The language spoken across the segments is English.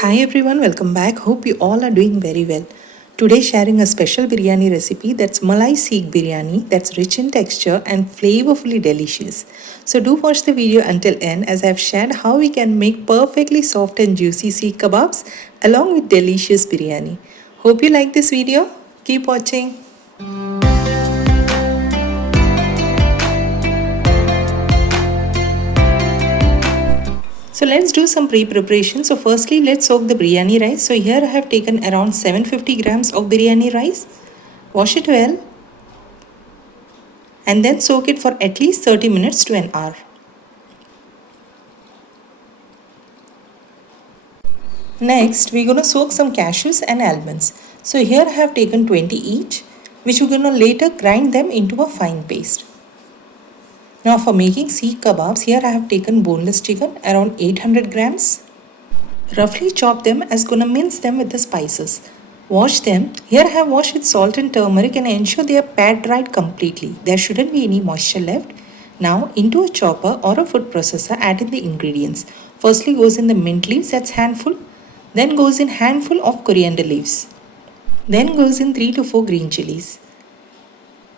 Hi everyone, welcome back. Hope you all are doing very well. Today sharing a special biryani recipe that's Malai Seekh Biryani that's rich in texture and flavorfully delicious. So do watch the video until end as I've shared how we can make perfectly soft and juicy Seekh Kababs along with delicious biryani. Hope you like this video. Keep watching. So let's do some pre-preparation. So firstly, let's soak the biryani rice. So here I have taken around 750 grams of biryani rice. Wash it well and then soak it for at least 30 minutes to an hour. Next, we're going to soak some cashews and almonds. So here I have taken 20 each, which we're going to later grind them into a fine paste. Now for making Seekh Kababs, here I have taken boneless chicken around 800 grams. Roughly chop them as gonna mince them with the spices. Wash them. Here I have washed with salt and turmeric and ensure they are pat dried completely. There shouldn't be any moisture left. Now into a chopper or a food processor add in the ingredients. Firstly goes in the mint leaves, that's handful. Then goes in handful of coriander leaves. Then goes in 3 to 4 green chillies.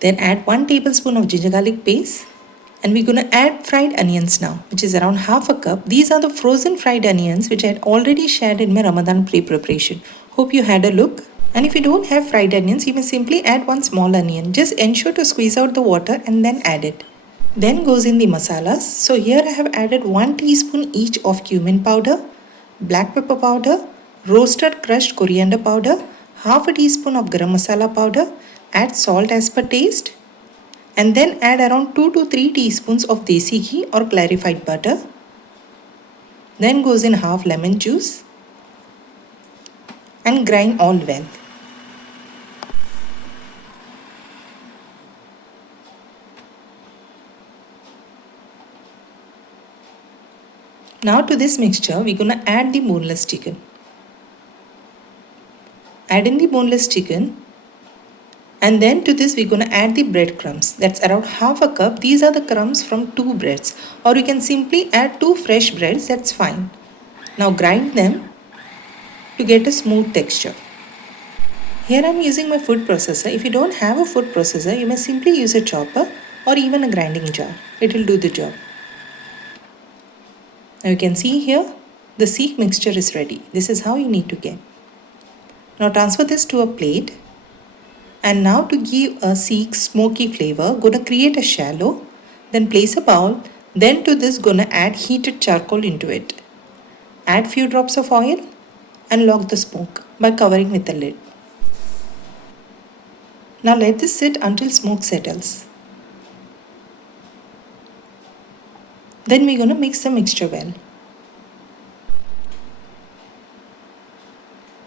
Then add 1 tablespoon of ginger garlic paste. And we're going to add fried onions now, which is around half a cup. These are the frozen fried onions which I had already shared in my Ramadan pre-preparation. Hope you had a look. And if you don't have fried onions, you may simply add 1 small onion. Just ensure to squeeze out the water and then add it. Then goes in the masalas. So here I have added 1 teaspoon each of cumin powder, black pepper powder, roasted crushed coriander powder, half a teaspoon of garam masala powder, add salt as per taste. And then add around 2 to 3 teaspoons of desi ghee or clarified butter. Then goes in half lemon juice and grind all well. Now to this mixture, we're going to add the boneless chicken. Add in the boneless chicken. And then to this we're going to add the breadcrumbs. That's around half a cup. These are the crumbs from 2 breads. Or you can simply add 2 fresh breads. That's fine. Now grind them to get a smooth texture. Here I'm using my food processor. If you don't have a food processor, you may simply use a chopper or even a grinding jar. It will do the job. Now you can see here the Seekh mixture is ready. This is how you need to get. Now transfer this to a plate. And now to give a Seekh smoky flavor, gonna create a shallow, then place a bowl, then to this gonna add heated charcoal into it. Add few drops of oil and lock the smoke by covering with a lid. Now let this sit until smoke settles. Then we're gonna mix the mixture well.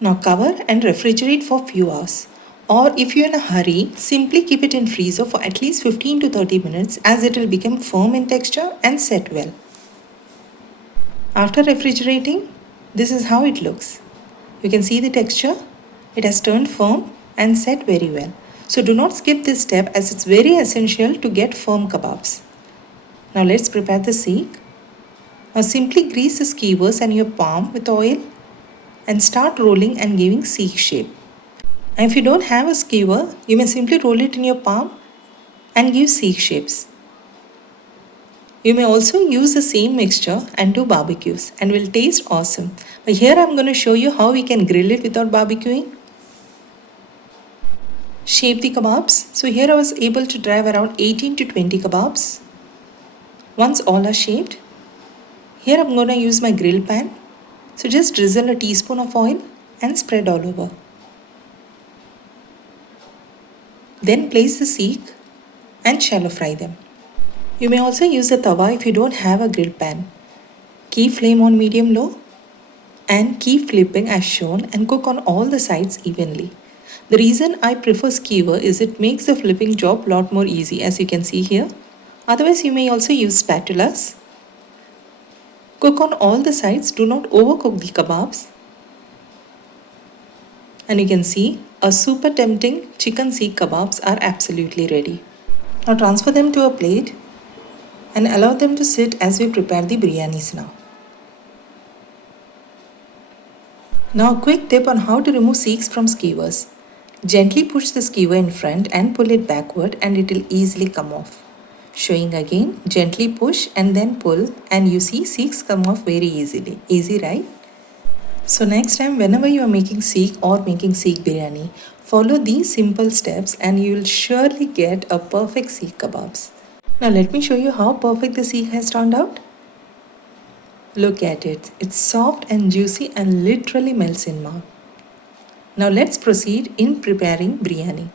Now cover and refrigerate for few hours. Or if you're in a hurry, simply keep it in freezer for at least 15 to 30 minutes as it will become firm in texture and set well. After refrigerating, this is how it looks. You can see the texture. It has turned firm and set very well. So do not skip this step as it's very essential to get firm kebabs. Now let's prepare the Seekh. Now simply grease the skewers and your palm with oil and start rolling and giving Seekh shape. And if you don't have a skewer, you may simply roll it in your palm and give Seekh shapes. You may also use the same mixture and do barbecues and will taste awesome. But here I'm going to show you how we can grill it without barbecuing. Shape the kebabs. So here I was able to drive around 18 to 20 kebabs. Once all are shaped, here I'm going to use my grill pan. So just drizzle a teaspoon of oil and spread all over. Then place the Seekh and shallow fry them. You may also use a tawa if you don't have a grill pan. Keep flame on medium low and keep flipping as shown and cook on all the sides evenly. The reason I prefer skewer is it makes the flipping job lot more easy as you can see here. Otherwise you may also use spatulas. Cook on all the sides, do not overcook the kebabs. And you can see a super tempting chicken Seekh kebabs are absolutely ready. Now transfer them to a plate and allow them to sit as we prepare the biryanis now. Now a quick tip on how to remove seeks from skewers. Gently push the skewer in front and pull it backward and it will easily come off. Showing again, gently push and then pull and you see seeks come off very easily. Easy, right? So next time whenever you are making seekh or making seekh biryani, follow these simple steps and you will surely get a perfect seekh kebabs. Now let me show you how perfect the seekh has turned out. Look at it. It's soft and juicy and literally melts in mouth. Now let's proceed in preparing biryani.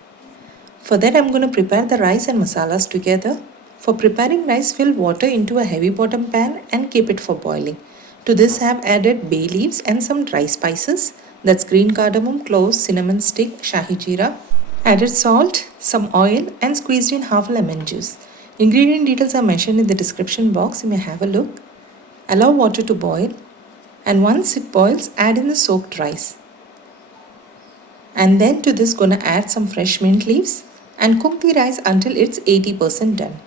For that I'm going to prepare the rice and masalas together. For preparing rice, fill water into a heavy bottom pan and keep it for boiling. To this I have added bay leaves and some dry spices. That's green cardamom, cloves, cinnamon stick, shahi jeera. Added salt, some oil and squeezed in half lemon juice. Ingredient details are mentioned in the description box. You may have a look. Allow water to boil and once it boils, add in the soaked rice. And then to this gonna add some fresh mint leaves and cook the rice until it's 80% done.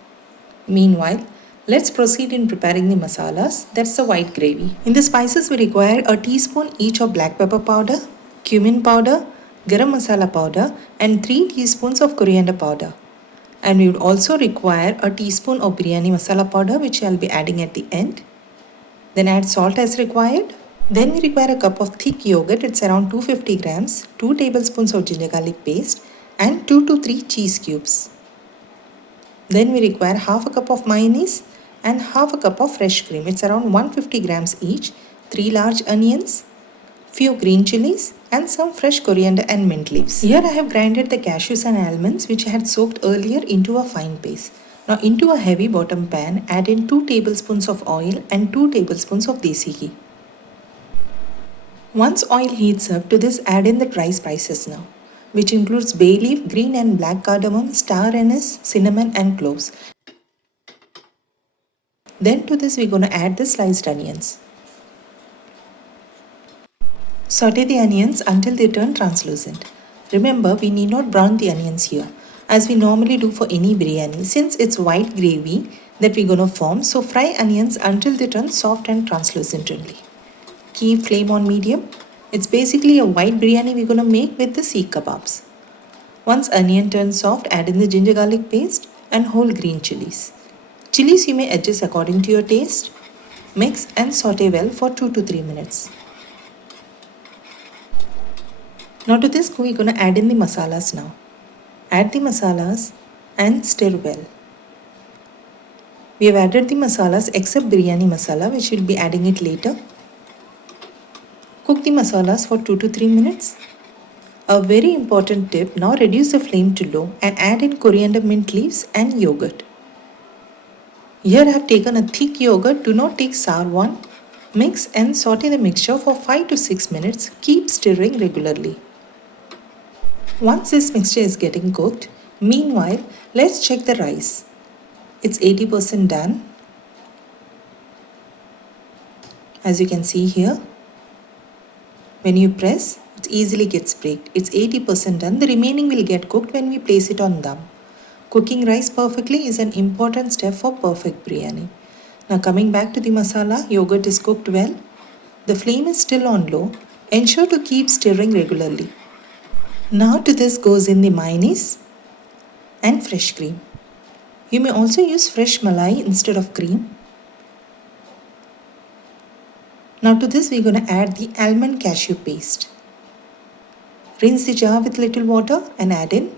Meanwhile, let's proceed in preparing the masalas. That's the white gravy. In the spices we require a teaspoon each of black pepper powder, cumin powder, garam masala powder and 3 teaspoons of coriander powder. And we would also require a teaspoon of biryani masala powder which I'll be adding at the end. Then add salt as required. Then we require a cup of thick yogurt, it's around 250 grams, 2 tablespoons of ginger garlic paste and 2 to 3 cheese cubes. Then we require half a cup of mayonnaise and half a cup of fresh cream, it's around 150 grams each, 3 large onions, few green chillies and some fresh coriander and mint leaves. Here I have grinded the cashews and almonds which I had soaked earlier into a fine paste. Now into a heavy bottom pan, add in 2 tablespoons of oil and 2 tablespoons of desi ghee. Once oil heats up, to this add in the dry spices now, which includes bay leaf, green and black cardamom, star anise, cinnamon and cloves. Then to this we're going to add the sliced onions. Saute the onions until they turn translucent. Remember, we need not brown the onions here, as we normally do for any biryani, since it's white gravy that we're going to form, so fry onions until they turn soft and translucent only. Keep flame on medium. It's basically a white biryani we're going to make with the seekh kebabs. Once onion turns soft, add in the ginger garlic paste and whole green chilies. Chilies you may adjust according to your taste. Mix and saute well for 2 to 3 minutes. Now to this we're going to add in the masalas now. Add the masalas and stir well. We have added the masalas except biryani masala, which we'll be adding it later. Cook the masalas for 2 to 3 minutes. A very important tip, now reduce the flame to low and add in coriander, mint leaves and yogurt. Here I have taken a thick yogurt, do not take sour one. Mix and saute the mixture for 5 to 6 minutes. Keep stirring regularly. Once this mixture is getting cooked, meanwhile, let's check the rice. It's 80% done. As you can see here, when you press, it easily gets baked. It's 80% done. The remaining will get cooked when we place it on dum. Cooking rice perfectly is an important step for perfect biryani. Now coming back to the masala, yogurt is cooked well. The flame is still on low. Ensure to keep stirring regularly. Now to this goes in the mayonnaise and fresh cream. You may also use fresh malai instead of cream. Now to this we're going to add the almond cashew paste. Rinse the jar with little water and add in.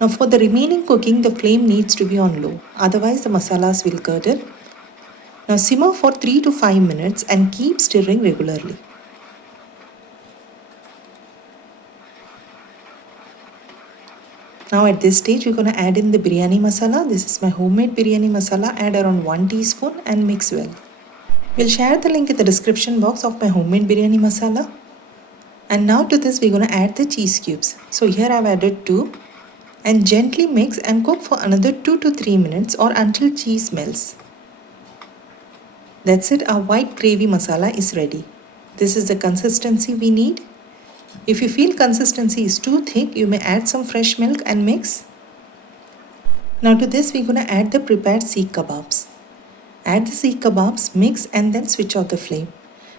Now for the remaining cooking, the flame needs to be on low, otherwise the masalas will curdle. Now simmer for 3 to 5 minutes and keep stirring regularly. Now at this stage we're going to add in the biryani masala. This is my homemade biryani masala. Add around 1 teaspoon and mix well. We'll share the link in the description box of my homemade biryani masala. And now to this we're going to add the cheese cubes. So here I've added 2 and gently mix and cook for another 2 to 3 minutes or until cheese melts. That's it, our white gravy masala is ready. This is the consistency we need. If you feel consistency is too thick, you may add some fresh milk and mix. Now to this we're going to add the prepared seekh kebabs. Add the seekh kebabs, mix and then switch off the flame.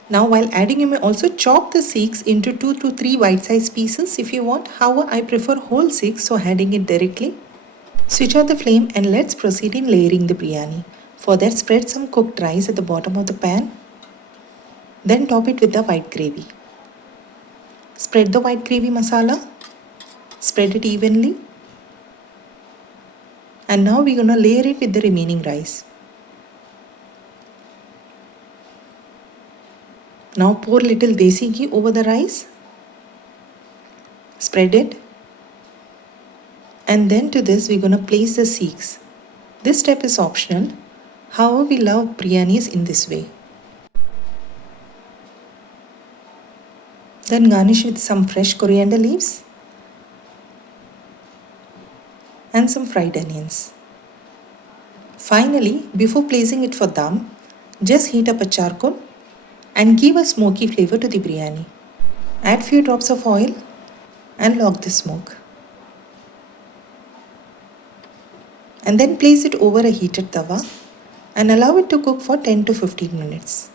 Now while adding, you may also chop the seeks into 2 to 3 bite-sized pieces if you want. However, I prefer whole seeks, so adding it directly. Switch on the flame and let's proceed in layering the biryani. For that, spread some cooked rice at the bottom of the pan. Then top it with the white gravy. Spread the white gravy masala. Spread it evenly. And now we're going to layer it with the remaining rice. Now pour little desi ghee over the rice. Spread it. And then to this we're going to place the seeks. This step is optional. However, we love biryanis in this way. Then garnish with some fresh coriander leaves and some fried onions. Finally, before placing it for dum, just heat up a charcoal and give a smoky flavor to the biryani. Add few drops of oil and lock the smoke. And then place it over a heated tawa and allow it to cook for 10 to 15 minutes.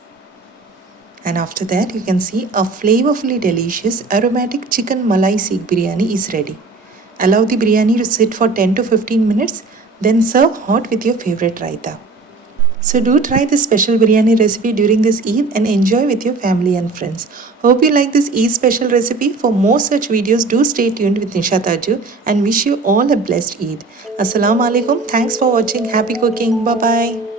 And after that, you can see a flavorfully delicious aromatic chicken Malai Seekh Biryani is ready. Allow the biryani to sit for 10 to 15 minutes, then serve hot with your favorite raita. So do try this special biryani recipe during this Eid and enjoy with your family and friends. Hope you like this Eid special recipe. For more such videos, do stay tuned with Nisha Thaju and wish you all a blessed Eid. Assalamu alaikum. Thanks for watching. Happy cooking. Bye bye.